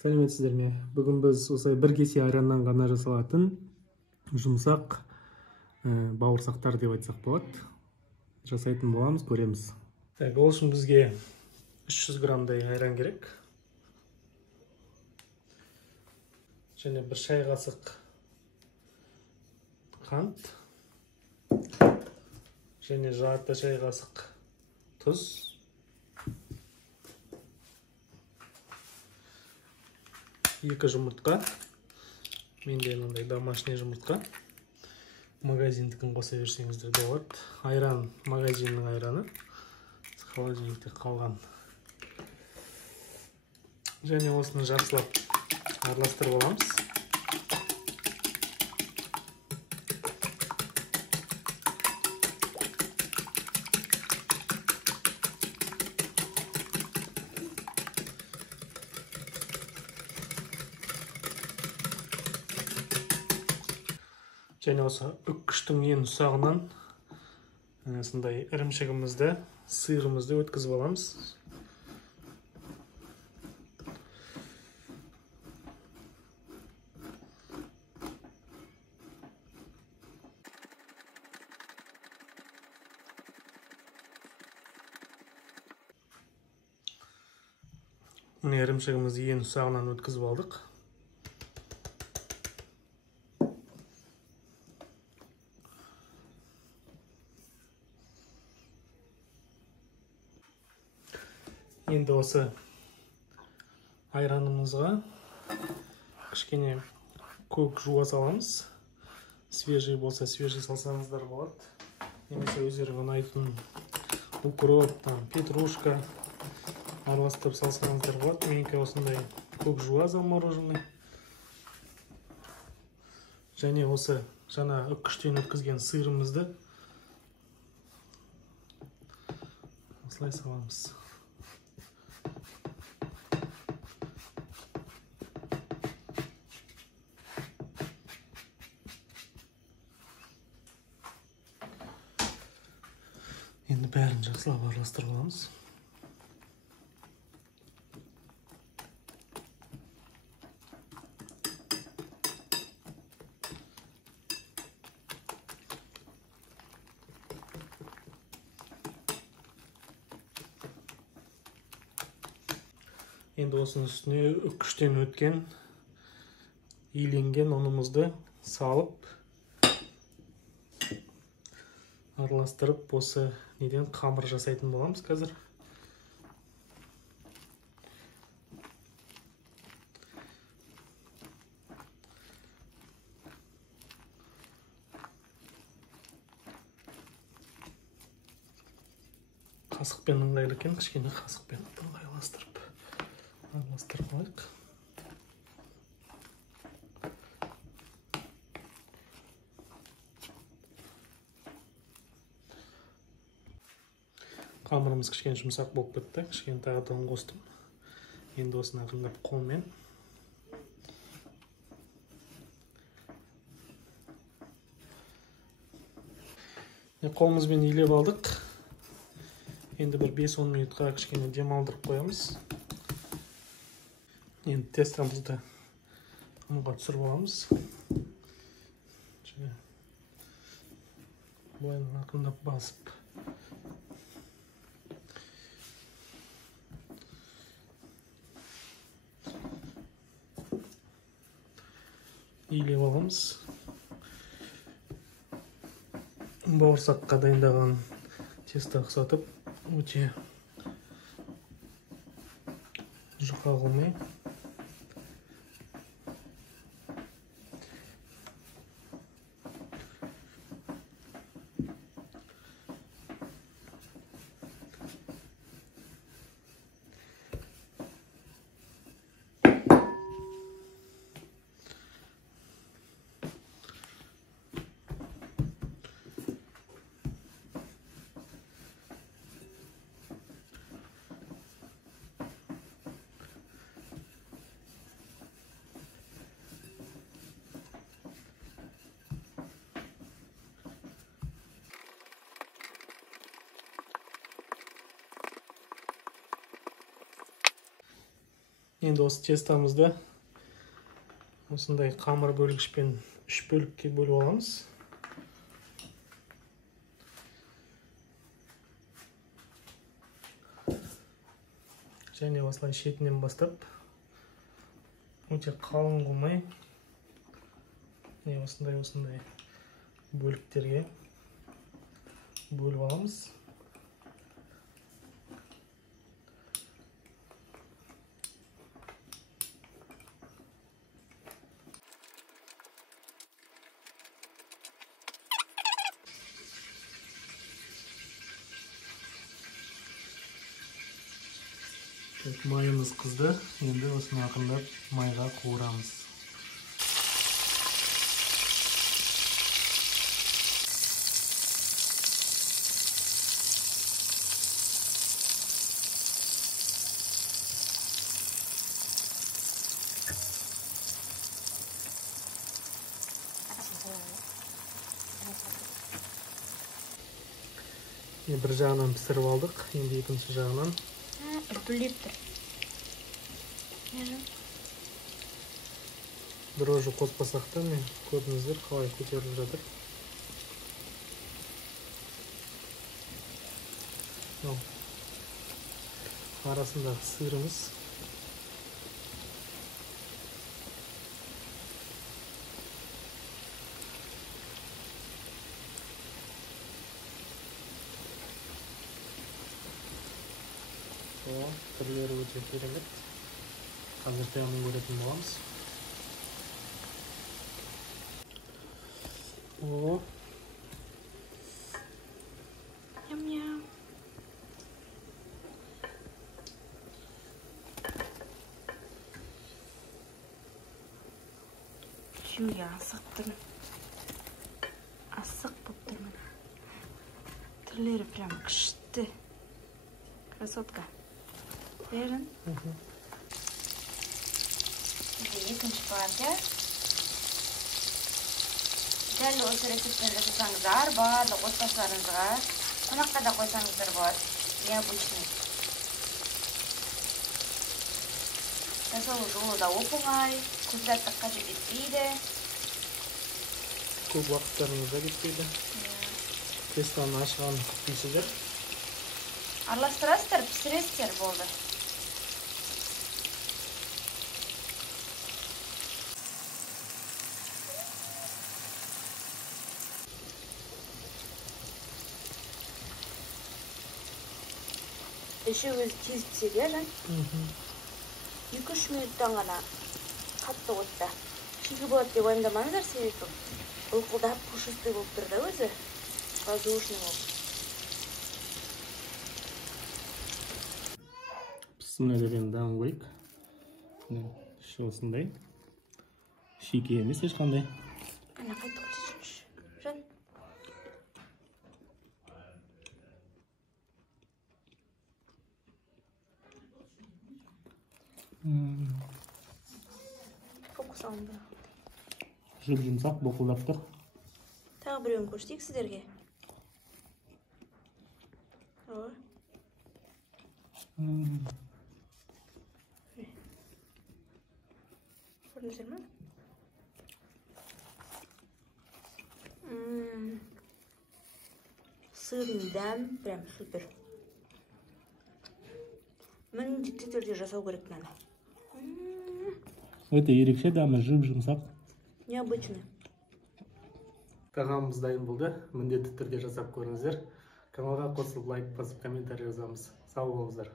Сәлеметсіздер ме? Бүгін біз осылай бір кесе айраннан ғана жасалатын жұмсақ бауырсақтар деп айтсақ болады. Жасайтын боламыз, көреміз. Ол үшін бізге 300 граммдай айран керек. Және бір шай қасық қант. Және жарты шай қасық тұз. Екі жұмыртқа. Менде мынандай домашний жұмыртқа. Магазиндікін қоса берсеңіздер де болады. Айран магазиннің айраны. Холодильникте қалған. Және осыны жақсылап араластырып аламыз. Және осы үккіштің ең ұсағынан сондай ірімшігімізді, сиырымызды өткізіп аламыз. Міне ірімшігімізді ең ұсағынан өткізіп алдық. Енді осы айранымызға кішкене көк жуа саламыз. Свежий болса, свежий салсаңыздар болады. Немесе өздеріңізге ұнайтын укроп, петрушка араластырып салсаңыздар болады. Менікі осындай көк жуа замороженный. Және осы жаңа үккіштен өткізген сиырымызды осылай саламыз. Енді бәрін жақсылап араластырып аламыз. Енді осының үстіне үккіштен өткен иленген ұнымызды салып араластырып осы неден қамыр жасайтын боламыз қазір. Қасықпен ыңғайлы екен, кішкене қасықпен ыңғайластырып алайық. Қамырымыз кішкене жұмсақ болып кетті, кішкене тағы да ұн қостым. Енді осыны ақырындап қолмен қолымызбен илеп алдық. Енді бір 5-10 минутқа кішкене демалдырып қоямыз. Енді тестамызды ұнға түсіріп аламыз. Бұлайын ақырындап басып илеп аламыз. Бауырсаққа дайындаған тесто ұқсатып, өте жұқа қылмай. Енді осы тестамызды осындай қамыр бөлгішпен 3 бөлікке бөліп аламыз. Және осылай шетінен бастап өте қалың қылмай осындай бөліктерге бөліп аламыз. Майымыз қызды, енді осыны ақындап майға қуырамыз. Бір жағынан пісіріп алдық, енді екінші жағынан үлпілдеп тұр. Дрожжи қоспасақ та, көрдіңіздер қалай көтеріліп жатыр. Арасындағы сырымыз. Түрлері өте керемет. Қазір тәмін көретін боламыз. Ням-ням. Шуя, асық тұр. Асық болып тұр мына. Түрлері прям күшті. Красотка. Верін. Екінші партия. Дәл осы рецептпен жасасаңыздар, барлық отбасыларыңызға қонаққа да қойсаңыздар болады. Необычный. Жасау жолы да оп-оңай, көп заттық қажет етпейді. Көп уақыттарыңызда кетпейді. Тестаны ашығанын күтпейсіздер. Араластырасыздар, пісіресіздер болды. Іші өзі тез піседі, жан? 2-3 минуттан ғана қатты отта. Шигі болады деп уайымдамаңыздар, себебі былқылдап пушистый болып тұр да өзі. Воздушный болып. Пісіміне деген дәм қойып. Іші осындай. Шике емес ешқандай. Ана қайты көрсетіңізші. Жан. Фокус алын бірақ. Жүп жұмсақ, боқылдап тұр. Тағы біреуін көрсетейік сіздерге. Көрдіңіздер ме? Сырный дәм, прям супер. Міндетті түрде жасау керек мынаны. Өте ерекше дәмі, жүп жұмсақ. Необычный. Тағамымыз дайын болды. Міндетті түрде жасап көріңіздер. Каналға қосылып, лайк басып, комментарий жазамыз. Сау болыңыздар.